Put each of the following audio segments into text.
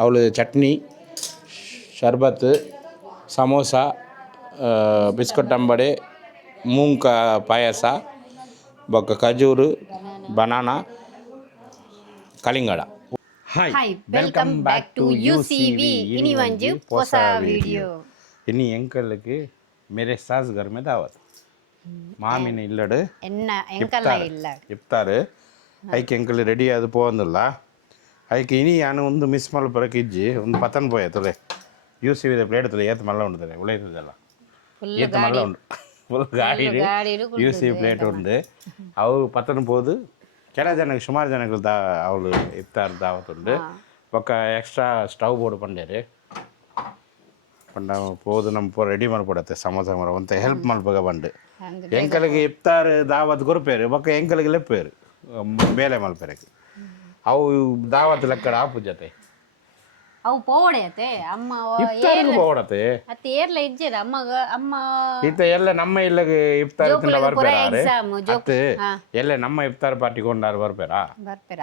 ಅವಳು ಚಟ್ನಿ, ಶರ್ಬತ್, ಸಮೋಸ, ಬಿಸ್ಕಟ್ ಅಂಬಡೆ, ಮೂಂಗ ಪಾಯಸ, ಬೊಕ್ಕ ಖಜೂರು, ಬನಾನಾ, ಕಲಿಂಗಡ. Hi welcome back to UCV. इनी वंजु पोसा वीडियो. इनी अंकल के मेरे सास घर में दावत. मामी ने इल्लड एन्ना अंकल इल्ल इफ्तार ಐಕೆ ಅಂಕಲ್ ರೆಡಿ ಅದು ಪೋಂದಿಲ್ಲ ಐಕೆ ಇನಿ ಯಾನು ಒಂದು ಮಿಸ್ ಮಲ್ಪರಕ್ಕೆ ಇಜ್ಜಿ ಒಂದು ಪತನ್ ಪೋಯತಲೆ UCV ಪ್ಲೇಟ್ ತಲೆ ಏತ್ ಮಲ್ಲ ಉಂಟದೆ ಉಳೈತದಲ್ಲ ಏತ್ ಮಲ್ಲ ಉಂಟು ಫುಲ್ ಗಾಡಿ UCV ಪ್ಲೇಟ್ ಉಂಡು ಅವು ಪತನ್ ಪೋದು ಕೆಲ ಜನಕ್ಕೆ ಸುಮಾರು ಜನಕ್ಕೆ ಅವಳು ಇಫ್ತಾರ್ ದಾವತ್ ಉಂಡು ಒಕ್ಕ ಎಕ್ಸ್ಟ್ರಾ ಸ್ಟವ್ ಬೋರ್ಡ್ ಪಂಡೇರಿ ಪಂಡ ಪೋದು ನಮ್ಮ ಪೋ ರೆಡಿ ಮಾಡ್ಕೊಡತ್ತೆ ಸಮೋಸ ಮರ ಒಂತ ಹೆಲ್ಪ್ ಮಲ್ಪಗ ಬಂಡು ಎಂಕಲಿಗೆ ಇಫ್ತಾರ್ ದಾವತ್ ಕೊರ್ಪೇರು ಒಕ್ಕ ಎಂಕಲಿಗೆ ಲೆಪ್ಪೇರು ಬೇಲೆ ಮಲ್ಪೆರಕ್ಕೆ ಅವು ದಾವತ್ ಲೆಕ್ಕಡ ಆಪು ಜೊತೆ ಅವು ಪೋವಡತೆ ಅಮ್ಮ ಇಫ್ತಾರಿಗೆ ಪೋವಡತೆ ಅತ್ತೆ ಏರ್ಲ ಇಜ್ಜೆದ ಅಮ್ಮ ಇತ್ತ ಎಲ್ಲ ನಮ್ಮ ಇಲ್ಲಗೆ ಇಫ್ತಾರ್ ತಿಂದ ಬರ್ಪೇರಾರೆ ಅತ್ತೆ ಎಲ್ಲ ನಮ್ಮ ಇಫ್ತಾರ್ ಪಾರ್ಟಿ ಕೊಂಡಾರು ಬರ್ಪೇರಾ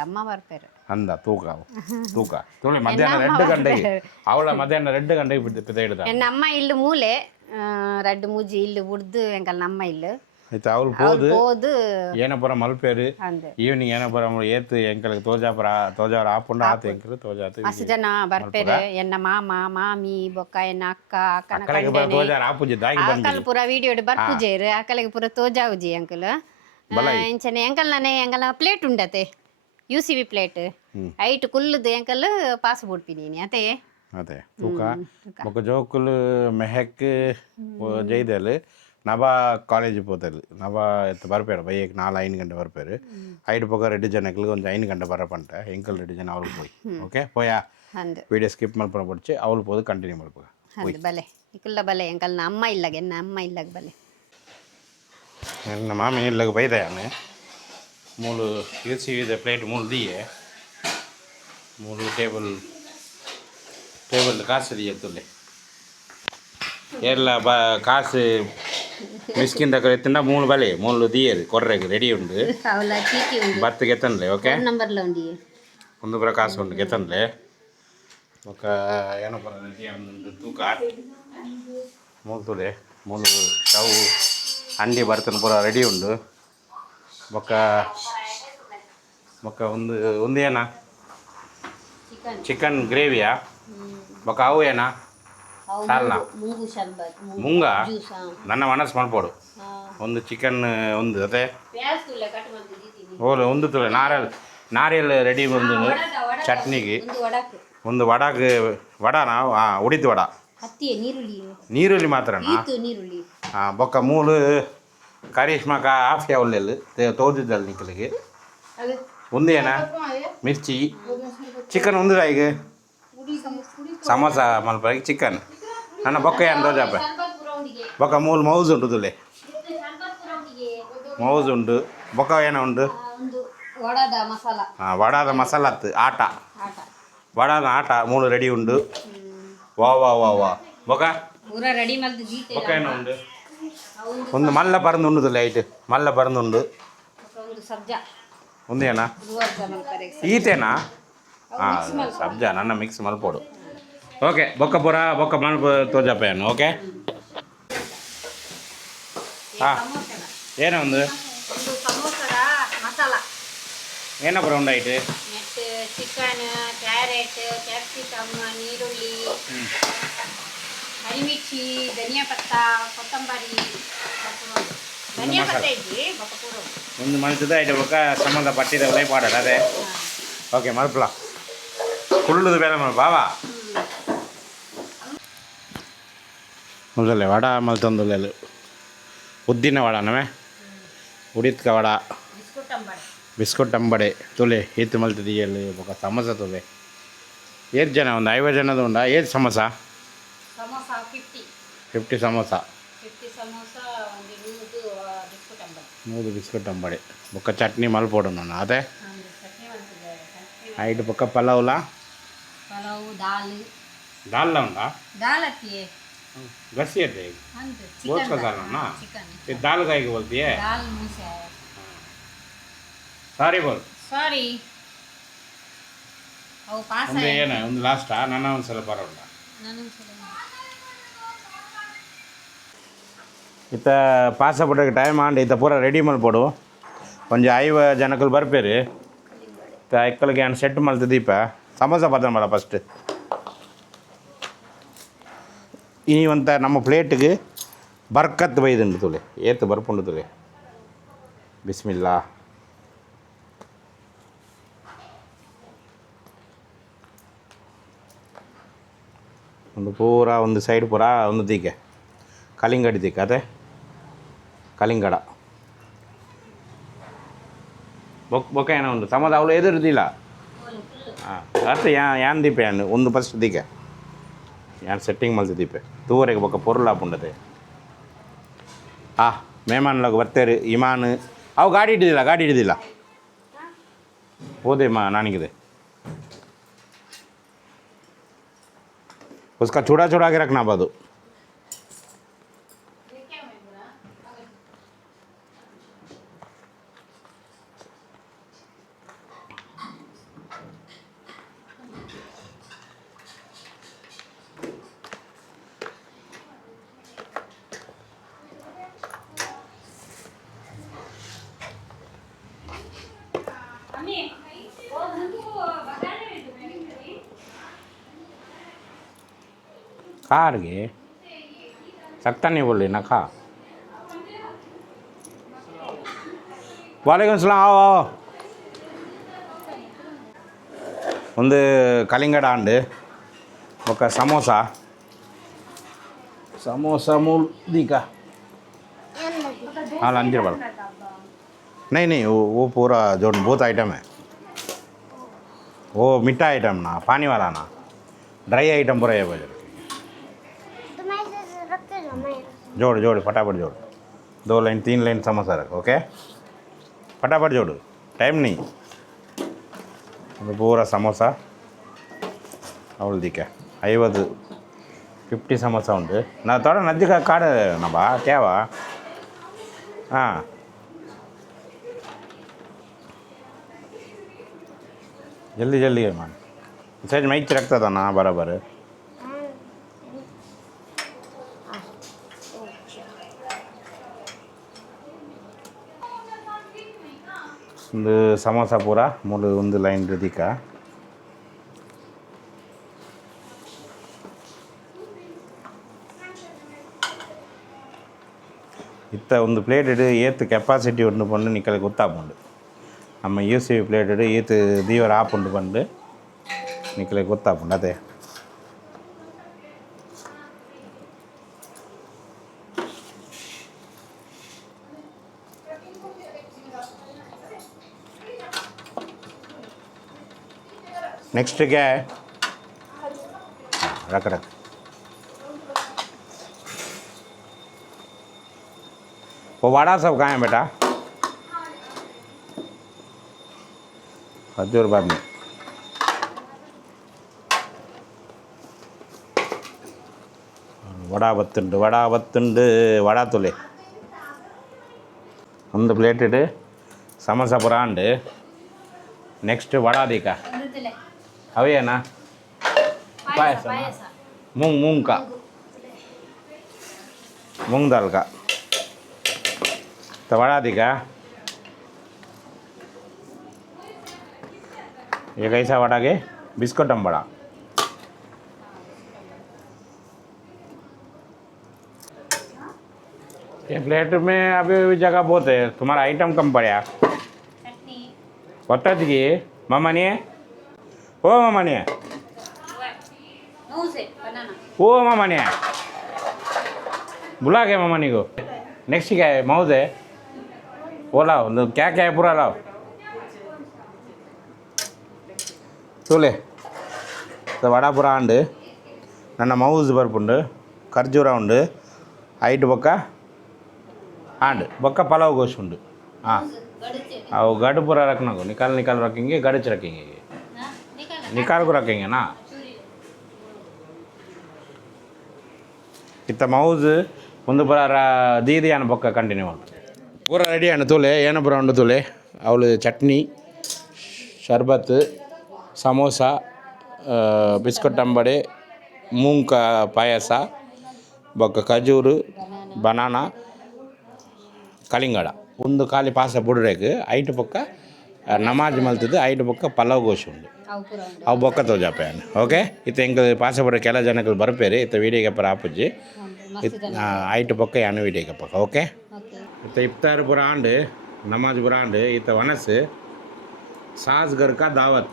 ಅಮ್ಮ ಬರ್ಪೇರ ಅಂದ ತೂಕ ತುಳಿ ಮಧ್ಯಾಹ್ನ 2 ಗಂಟೆಗೆ ಅವಳ ಮಧ್ಯಾಹ್ನ 2 ಗಂಟೆಗೆ ಬಿಟ್ಟು ಇಡ್ದ ನಮ್ಮ ಇಲ್ಲು ಮೂಲೆ ರಡ್ಡು ಮೂಜಿ ಇಲ್ಲು ಉಡ್ದು ಎಂಕಲ್ ನಮ್ಮ ಇಲ್ಲು ಆಯ್ತು ಅವ್ರು போது ಏನಪರ ಮಲ್ಪೇರು ಈವ್ನಿಂಗ್ ಏನಪರ ಏತು ಎಂಕಲಿಗೆ ತೋಜಾವರ ಆಪುಂಡ ಆತು ಎಂಕಲು ತೋಜಾತು ಅಷ್ಟು ಜನ ಬರ್ಪೇರು ಎನ್ನ ಮಾಮ ಮಾಮಿ ಬೊಕ್ಕ ಎನ್ನ ಅಕ್ಕ ಅಕ್ಕನ ತೋಜಾರ ಆಪುಜಿ ದಾಗಿ ಅಕ್ಕಲ್ ಪೂರ ವಿಡಿಯೋ ಬರ್ಪುಜೇರು ಅಕ್ಕಲಿಗೆ ಪೂರ ತೋಜಾವುಜಿ ಅಂಕಲ್ ಇಂಚನೆ ಎಂಕಲ್ ನಾನೇ ಎಂಕಲ್ ಪ್ಲೇಟ್ ಉಂಡತೆ UCV ಪ್ಲೇಟ್ ಐಟ್ ಕುಲ್ಲುದು ಎಂಕಲ್ ಪಾಸ್ ಬುಡ್ಪಿದೀನಿ ಅತೆ ತೂಕ ಬೊಕ್ಕ ಜೋಕುಲು ಮೆಹಕ್ ಜೈದಲ್ ನಬಾ ಕಾಲೇಜ್ ಪೋತಲ್ಲಿ ನಬಾ ಎತ್ತು ಬರ್ಪೇರು ಬೈಯಕ್ಕೆ 4-5 ಗಂಟೆ ಬರ್ಪೇರು ಐದು ಪೊಕ್ಕ 2 ಜನಕ್ಕೆ ಒಂದು 5 ಗಂಟೆ ಬರಪಂಟ ಎಂಕಲ್ 2 ಜನ ಅವಳು ಪೋಯ್ ಓಕೆ ಪೋಯಾ ವಿಡಿಯೋ ಸ್ಕಿಪ್ ಮಲ್ಪನ ಪಡ್ಚಿ ಅವಳು ಪೋದು ಕಂಟಿನ್ಯೂ ಮಲ್ಪಗ ಬಲೆ ಇಕ್ಕುಲ್ಲ ಬಲೆ ಎಂಕಲ್ನ ಅಮ್ಮ ಇಲ್ಲಗೆ ಎನ್ನ ಅಮ್ಮ ಇಲ್ಲಗೆ ಬಲೆ ನನ್ನ ಮಾಮಿ ಇಲ್ಲಗೆ ಬೈದಾನೆ ಮೂಲು UCV ಪ್ಲೇಟ್ ಮೂಲು ದಿಯೆ ಮೂಲು ಟೇಬಲ್ ಕಾಸು ದಿಯೆ ತುಲ್ಲೆ ಎಲ್ಲ ಕಾಸು ಮಿಸ್ಕಿನ್ ತಕ ಎತ್ತಂಡ ಮೂಲು ಬಲೆ ಮೂಲು ದಿಯರು ಕೊರ್ರೆಗೆ ರೆಡಿ ಉಂಡು ಬತ್ತು ಗೆತ್ತನ್ಲೆ ಓಕೆ ಒಂದು ಬರ ಕಾಸು ಉಂಡು ಗೆತ್ತನ್ಲೆ ఒక ಏನಪ್ಪ ಒಂದು ತೂಕ ಮೂಲು ತುಲೆ ಮೂಲು ಸ್ಟವ್ ಅಂಡಿ ಬರ್ತನ ಪೂರ ರೆಡಿ ಉಂಡು ಬೊಕ್ಕ ಒಂದು ಏನ ಚಿಕನ್ ಗ್ರೇವಿಯಾ ಬೊಕ್ಕ ಅವು ಏನ ಸಾಲ್ನ ಮುಂಗ ನನ್ನ ಮನಸ್ಸು ಮಲ್ಪೋಡು ಒಂದು ಚಿಕನ್ ಒಂದು ಅದೇ ಓಲು ಒಂದು ತುಲೆ ನಾರಿಯಲ್ ರೆಡಿ ಒಂದು ಚಟ್ನಿಗೆ ಒಂದು ವಡಾಗೆ ವಡಾನ ಉಡಿತು ವಡ ನೀರುಳ್ಳಿ ಮಾತ್ರನಾ ಹಾಂ ಬೊಕ್ಕ ಮೂಲು ಕರಿಷ್ಮಾಕ ಆಫ್ಯಾ ಉಲ್ಲೆಲ್ ತೋದಿದ್ದಲ್ಲ ನಿಕ್ಕಲಿಗೆ ಒಂದು ಏನ ಮಿರ್ಚಿ ಚಿಕನ್ ಒಂದು ಈಗ ಸಮೋಸ ಮಲ್ಪರಿಗೆ ಚಿಕನ್ ನನ್ನ ಬೊಕ್ಕ ಏನು ತೋಜಾಪ ಬೊಕ್ಕ ಮೂಲು ಮೌಸ್ ಉಂಟು ತುಲೆ ಮೌಸ್ ಉಂಟು ಬೊಕ್ಕ ಏನೋ ಉಂಟು ವಡಾದ ಮಸಾಲ ಅತ್ತು ಆಟ ವಡಾದ ಆಟ ಮೂಲು ರೆಡಿ ಉಂಡು ವಾ ಬೊಕ್ಕ ಬೊಕ್ಕ ಏನೋ ಉಂಡು ಒಂದು ಮಲ್ಲ ಪರಂದು ಉಂಡು ತುಲೆ ಐಟ್ ಮಲ್ಲ ಪರಂದು ಉಂಡು ಒಂದು ಏನ ಈತೇನಾ ಹಾಂ ಸಬ್ಜಾ ನನ್ನ ಮಿಕ್ಸ್ ಮಲ್ಪೋಡು ಓಕೆ ಬೊಕ್ಕ ಮಲ್ಪ ತೋಜಪ್ಪ ಏನು ಓಕೆ ಹಾಂ ಏನೋ ಒಂದು ಏನೋ ಪರ ಉಂಡು ಐಟ್ ಚಿಕನ್ ಕ್ಯಾರೆಟ್ ಕ್ಯಾಪ್ಸಿಕಮ್ ನೀರುಳ್ಳಿ ಹರಿಮಿರ್ಚಿ ಧನಿಯಾ ಪತ್ತ ಕೊತ್ತಂಬರಿ ಧನಿಯಾ ಪತ್ತ ಇದ್ದಿ ಒಂದು ಮಲ್ತದ ಐಟ್ ಬೊಕ್ಕ ಸಂಬಂಧ ಪಟ್ಟಿದ ಉದಯ ಪಾಡೋದು ಅದೇ ಓಕೆ ಮಲ್ಪಲ ಫುಲ್ಲುದು ಬೇರೆ ಮಲ್ಪ ಬಾವಾ ಮೊದಲೇ ವಡ ಮಲ್ತೊಂದುಲ್ಲೆಲು ಉದ್ದಿನ ವಡನವೇ ಉಡಿತ್ಕ ವಡ ಬಿಸ್ಕುಟ್ ಅಂಬಡೆ ತುಲೆ ಏತು ಮಲ್ತದಿಯಲ್ಲಿ ಬೊಕ್ಕ ಸಮೋಸ ತುಲೆ ಏಳು ಜನ ಒಂದು 50 ಜನದ ಉಂಡ ಏದು ಸಮೋಸ 50 ಸಮೋಸ 100 ಬಿಸ್ಕುಟ್ ಅಂಬಡೆ ಬೊಕ್ಕ ಚಟ್ನಿ ಮಲ್ಪೋಡು ನಾನು ಅದೇ ಐದು ಬೊಕ್ಕ ಪಲಾವ್ಲ ದಾಲ್ ಉಂಡಾ गसी है बहुत का दाल ना ये दाल का ही बोलती है सॉरी बोल सॉरी ಅವು ಪಾಸ ಒಂದು ಏನು ಒಂದು ಲಾಸ್ಟಾ ನನ್ನ ಒಂದು ಸಲ ಪರವಾಗಿಲ್ಲ ಇತ್ತ ಪಾಸ ಪಟ್ಟಕ್ಕೆ ಟೈಮ್ ಆಂಡ್ ಇತ್ತ ಪೂರ ರೆಡಿ ಮಲ್ಪಡು ಒಂಜಿ 5 ಜನಕ್ಕಲು ಬರ್ಪೇರಿ ಎಕ್ಕಲಿಗೆ ಏನು ಸೆಟ್ ಮಲ್ತು ದೀಪ ಸಮೋಸ ಪತ್ರ ಮಲ್ಲ ಫಸ್ಟ್ ಇನಿ ಒಂತ ನಮ್ಮ ಪ್ಲೇಟ್ಗೆ ಬರ್ಕತ್ ಬೈದುಂಡು ತುಲೆ ಏತು ಬರ್ಪುಂಡು ತುಲೆ ಬಿಸ್ಮಿಲ್ಲಾ ಒಂದು ಪೂರ ಒಂದು ಸೈಡ್ ಪೂರ ಒಂದು ದೀಕೆ ಕಲಿಂಗಡಿ ದೀಕೆ ಅದೇ ಕಲಿಂಗಡ ಬೊಕ್ಕ ಏನೋ ಒಂದು ಸಮದ ಅವಳು ಎದುರುದಿಲ್ಲ ಹಾಂ ಅತ್ತೆ ಯಾನ್ ದೀಪೆ ಯಾನ್ ಒಂದು ಫಸ್ಟ್ ದೀಕೆ ಯಾನ್ ಸೆಟ್ಟಿಂಗ್ ಮಲ್ತು ದೀಪೆ ತೂವರೆಗೆ ಬೊಕ್ಕ ಪೊರ್ಲು ಹಾಪುಂಡತೆ ಮೇಮಾನ್ಲಾಗ ಬರ್ತೇರಿ ಇಮಾನ್ ಅವು ಗಾಡಿ ಹಿಡಿದಿಲ್ಲ ಹೋದೆ ನಾನಿಗಿದೆ उसका छोटा छोटा के रखना बादू कार गे सकता नहीं बोल रही ना खा वालेकुम सलाम आओ आओ ಒಂದು ಕಲಿಂಗಡ ಅಂಡ್ ఒక समोसा मूल दीका हाँ लंजर वाला नहीं वो पूरा जो बहुत आइटम है वो मीठा आइटम ना पानी वाला ना ड्राई आइटम पूरा है बजर जोड़ फटाफट जोड़ 2 लाइन 3 लाइन समोसा रख ओके फटाफट जोड़ टाइम नहीं पूरा समोसा ಅವಳು ದಿಕ್ಕೆ 50 ಸಮೋಸ ಉಂಟು ನಾ ತೊಡ ನಜ್ಜಿಗೆ ಕಾಡ ನಬಾ ತೇವ ಹಾಂ ಜಲ್ದಿ ಮಾಡು ಸೈಜ್ ಮೈಚ್ ರಕ್ತದಣ್ಣ ಬರೋಬ್ಬರ ಒಂದು ಸಮೋಸ ಪೂರ ಒಂದು ಲೈನ್ ದಿಕ್ಕ ಇತ್ತ ಒಂದು ಪ್ಲೇಟ್ ಇಡು ಏತ್ ಕೆಪಾಸಿಟಿ ಉಂಡು ಪಂಡು ನಿಕ್ಕಲಿಗೆ ಗೊತ್ತಾಪುಂಡು ನಮ್ಮ UCV ಪ್ಲೇಟ್ ಇಡು ಏತ್ ದೀವರ ಆಪುಂಡು ಪಂಡು ನಿಕ್ಕಲಿಗೆ ಗೊತ್ತಾಪುಂಡು ಅದೇ नेक्स्ट क्या है रख वो वड़ा सब कहाँ है बेटा हजूर बाद में वड़ा बत्तुंड वड़ा तुले ಒಂದು ಪ್ಲೇಟ್ ಇಡು ಸಮೋಸ ಪುರ ಅಂಡ್ ನೆಕ್ಸ್ಟ್ ವಡಾ ದೀಕ ಅವೇನಾ ಪಾಯಸ मूंग का मूंग दाल का तो वड़ा दिखा ये कैसा वड़ा के बिस्कुट हम बड़ा ये प्लेट में अभी जगह बहुत है तुम्हारा आइटम कम पड़ा पता जी मामा नहीं है ओ मामा नहीं है ओ मामा नहीं है बुला के मामा नहीं को नेक्स्ट क्या है माउस है वो लाओ क्या क्या है पूरा लाओ तोले तो वड़ा पूरा अंड ನನ್ನ ಮೌಸ್ ಬರ್ಪುಂಡು ಖರ್ಜೂರ ಉಂಡು ಐಟ್ ಬೊಕ್ಕ ಆಂಡ್ ಬೊಕ್ಕ ಪಲಾವ್ ಗೋಶ್ ಉಂಡು ಹಾಂ ಅವು ಗಡು ಪೂರ ರಖನಗು ನಿಕಾಲ್ ರखेंगे गड़च रखेंगे निकाल को रखेंगे ना इत्त मौज ಒಂದು ಪುರ ದೀದಿ ಅನ್ನ ಬೊಕ್ಕ ಕಂಟಿನ್ಯೂ ಮಾಡ್ತಾರೆ ಪೂರ ರೆಡಿ ಅಣ್ಣ ತೋಲೆ ಏನು ಪುರ ಉಂಡು ತೋಲೆ ಅವಳು ಚಟ್ನಿ ಶರ್ಬತ್ ಸಮೋಸ ಬಿಸ್ಕಟ್ ಅಂಬಡೆ ಮೂಂಗ ಪಾಯಸ ಬೊಕ್ಕ ಖಜೂರು ಬನಾನಾ ಕಲಿಂಗಡ ಒಂದು ಖಾಲಿ ಪಾಸ ಬುಡ್ರೆಗ್ ಐಟ್ ಬೊಕ್ಕ ನಮಾಜ್ ಮಲ್ತದ್ದು ಐಟ್ ಬೊಕ್ಕ ಪಲಾವ್ ಗೋಶ್ ಉಂಡು ಅವು ಬೊಕ್ಕ ತೋಜಾಪೆ ಓಕೆ ಇತ್ತ ಎಂಕ್ ಪಾಸ ಬುಡ್ರೆ ಕೆಲ ಜನಗಳು ಬರ್ಪೇರಿ ಇತ್ತ ವೀಡಿಯೋಗೆ ಪರ ಆಪುಜಿ ಐಟ್ ಬೊಕ್ಕ ಯಾನು ವೀಡಿಯೋಗೆ ಪಕ್ಕ ಓಕೆ ಇತ್ತ ಇಫ್ತಾರ್ ಪುರ ಆಂಡ್ नमाज बुरांड इत वनस सास घर का दावत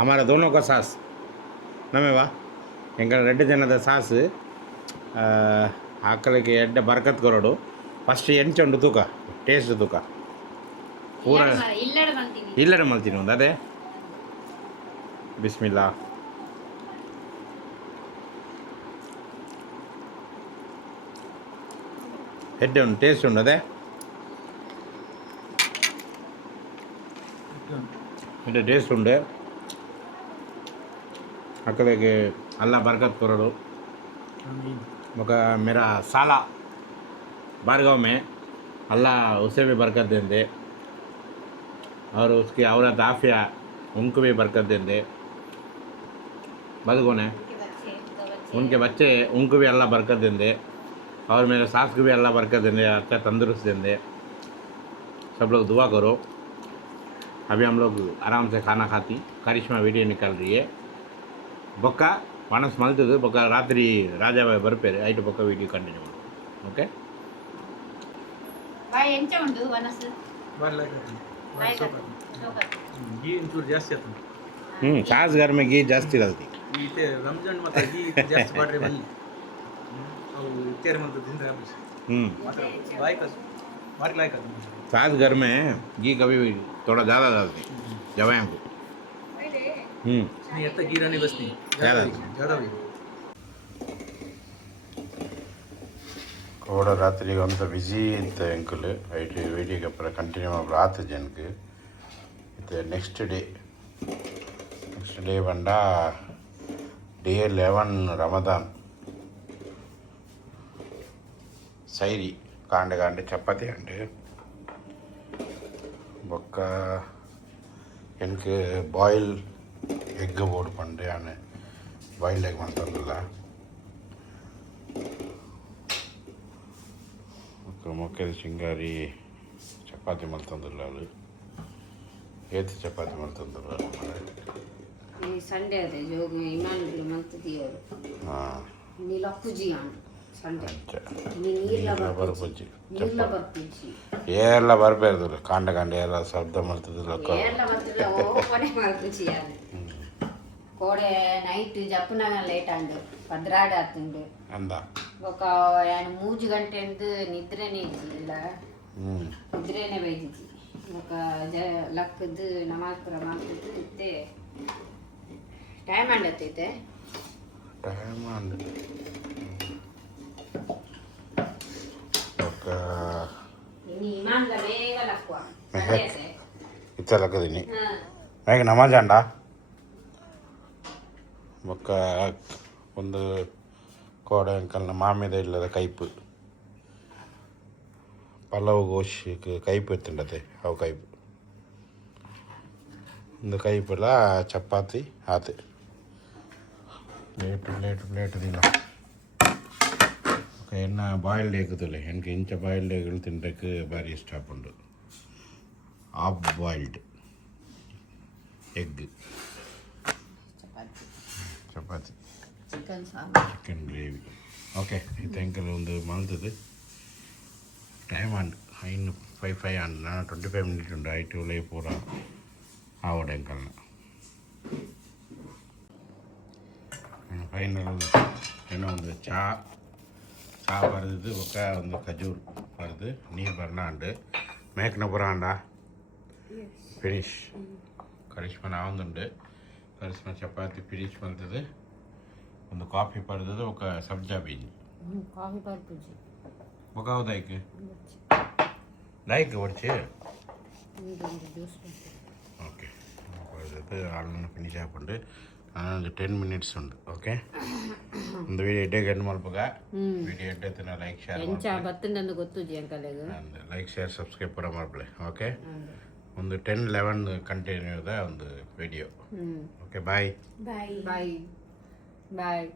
हमारा दोनों का सास नमे वा ಎಂಕಲ್ 2 ಜನದ ಸಾಸ್ ಆಕಲಿಗೆ ಎಡ್ಡೆ ಬರ್ಕತ್ ಕೊರಡು ಫಸ್ಟ್ ಎಂಚುಂಡು ತೂಕ ಟೇಸ್ಟ್ ತೂಕ ಪೂರ ಇಲ್ಲಡ ಮಲ್ತೀನಿ ಒಂದು ಅದೇ ಬಿಸ್ಮಿಲ್ಲಾ ಎಡ್ಡೆ ಉಂಟು ಟೇಸ್ಟ್ ಉಂಡು ಅದೇ इटे टेस्ट उंडे अकले के अल्लाह बरकत करोड़ो मका मेरा साला बारगांव में अल्लाह उसे भी बरकत देंदे और उसकी औरत आफिया उनको भी बरकत देंदे बदगोने उनके बच्चे उनको भी अल्लाह बरकत देंदे और मेरे सास को भी अल्लाह बरकत देंदे अच्छा तंदुरुस्त देंदे सब लोग दुआ करो अभी हम लोग आराम से खाना खाती करिश्मा वीडियो निकाल रही है बೊಕ್ಕ ಮನಸ್ಸು ಮಲ್ತದು ಬೊಕ್ಕ ರಾತ್ರಿ ರಾಜಾಬಾಯಿ ಬರ್ಪೇರೆ ಐಟು ಬೊಕ್ಕ ವಿಡಿಯೋ ಕಂಟಿನ್ಯೂ ಮಾಡು ಓಕೆ ಬಾಯ್ ಎಂಚ ಉಂಡು ವನಸ್ घी इंचूर जास्ती सास घर में घी जास्ती डालती इथे रमजान मात्र घी जास्त पाड्रे बल्ली तेरे मन तो दिन रामस मात्र बाइक बारीक लायक सास घर में घी कभी भी थोड़ा ज़्यादा डालती जवान को नहीं आता गिरा नहीं बस नहीं ज़्यादा भी ಕೂಡ ರಾತ್ರಿಗೆ ಅಂತ ಬಿಜಿ ಇತ್ತು ಅಂಕಲ್ ಐಟಿ ವೀಡಿಯೋಗೆ ಅಪ್ಪರ ಕಂಟಿನ್ಯೂ ಮಾಡಿ ಆತು ಜನಕ್ಕೆ ಇದು ನೆಕ್ಸ್ಟ್ ಡೇ ಬಂಡ ಡೇ 11 ರಮದಾನ್ ಸೈರಿ ಕಾಂಡೆ ಚಪಾತಿ ಅಂಡೆ ಬೊಕ್ಕ எனக்கு ಬಾಯ್ಲ್ ಎಗ್ ಬೋರ್ಡ್ ಪಂಡೆ ಆನೆ ಬಾಯ್ಲ್ ಎಗ್ ಮಾಡ್ತಂದಿಲ್ಲ ಮೊಕ್ಕದ ಶೃಂಗಾರಿ ಚಪಾತಿ ಮಾಡ್ತಂದಿಲ್ಲ ಅದು ಏತಿ ಚಪಾತಿ ಮಾಡ್ತಂದಿಲ್ಲ ಸಂಡೇ ಅದೇ ಜೋಗ ಇಮಾನುಗಳು ಮಂತದಿಯವರು ಹಾಂ ನೀಲ ಪೂಜಿ ಆಂಡು ಸಂಡೇ ಬರ್ಪುಜ್ಜಿ ಎಲ್ಲ ಬರ್ಬೇರ್ದು ಕಾಂಡ ಎಲ್ಲ ಶಬ್ದ ಮಾಡ್ತಿದ್ದಿಲ್ಲ ಓಪನೆ ಮಾಡ್ಪುಜಿ ಕೋಡೆ ನೈಟ್ ಜಪ್ಪನಾಗ ಲೇಟ್ ಆಂಡು ಪದ್ರಾಡ ಆತುಂಡು ಅಂದ ఒక 3 ಗಂಟೆಂದು ನಿದ್ರೆನೇ ಇದ್ದಿಲ್ಲ ನಿದ್ರೆನೇ ಬೈದಿದ್ದಿ ఒక ಲಕ್ಕದ್ದು ನಮಾಜ್ ಪುರ ಮಾಡ್ತಿದ್ದು ಇತ್ತೆ ಟೈಮ್ ಆಂಡತ್ತೈತೆ ಟೈಮ್ ಆಂಡ್ ఒక ini iman la ಬೇಗ ಲಕ್ಕುವ ಇತ್ತ ಲಕ್ಕದಿನಿ ಮೇಗ ನಮಾಜ್ ಆಂಡ ఒక ಒಂದು ಕೋಡೆ ಅಂಕಲ್ನ ಮಾಮೇದ ಇಲ್ಲದ ಕೈಪು ಪಲಾವ್ ಗೋಶಿಗೆ ಕೈಪು ಎತ್ತುಂಡತೆ ಅವು ಕೈಪು ಒಂದು ಕೈಪುಲ ಚಪಾತಿ ಆತೆ ಪ್ಲೇಟ್ ದಿನ ಎನ್ನ ಬಾಯ್ಲ್ಡ್ ಎಗ್ ತುಲೆ എനിക്ക് ಇಂಚ ಬಾಯ್ಲ್ಡ್ ಎಗ್ಗಳು ತಿನ್ನಕ್ಕೆ ಭಾರಿ ಇಷ್ಟ ಪಂಡು half boiled egg chapati chicken gravy okay ಇದು ಎಂಕಲ್ ಒಂದು ಮಲ್ತದು ಟೈಮ್ ಆಂಡ್ ಇನ್ನು 5 ಆಂಡ್ ನಾನು 25 ಮಿನಿಟ್ ಉಂಡು ಐಟು ಲೈ ಪೂರ ಆವಡ ಎಂಕಲ್ನ ಫೈನಲ್ ಏನೋ ಒಂದು ಚಾ ಬರೆದಿದ್ದು ಒಕ್ಕ ಒಂದು ಖಜೂರ್ ಬರೆದು ನೀರು ಬರ್ನಾಂಡು ಮೇಕ್ನ ಪುರಾಂಡ ಫಿನಿಶ್ ಕರಿಷ್ಮಾ ನಾವೊಂದುಂಡು ಕರಿಷ್ಮಾ ಚಪಾತಿ ಫಿನಿಶ್ ಮಲ್ತದು ಒಂದು ಕಾಫಿ ಪಡೆದದು ఒక ಸಬ್ಜಾ ಬೀಜಿ ಕಾಫಿ ಪರ್ಪುಜಿ ఒక ಅವದಾಯ್ಕೆ ಲೈಕ್ ಹೊಡ್ಚಿ ಓಕೆ ಪಡೆದದು ಆಳ್ನ ಫಿನಿಶ್ ಹಾಕೊಂಡು ನಾನೊಂದು 10 ಮಿನಿಟ್ಸ್ ಉಂಟು ಓಕೆ ಒಂದು ವಿಡಿಯೋ ಎಡ್ಡೆಗೆ ಎಂಡ್ ಮಲ್ಪಗ ವಿಡಿಯೋ ಎಡ್ಡೆತ್ತಿನ ಲೈಕ್ ಶೇರ್ ಎಂಚ ಬತ್ತಂದು ಗೊತ್ತುಜಿ ಅಂಕಲೆಗ್ ಲೈಕ್ ಶೇರ್ ಸಬ್ಸ್ಕ್ರೈಬ್ ಪೂರ ಮಾಡ್ಬಿಳೆ ಓಕೆ ಒಂದು 10-11 ಕಂಟಿನ್ಯೂದ ಒಂದು ವಿಡಿಯೋ. Okay bye. ಬಾಯ್ ಬಾಯ್ ಬಾಯ್.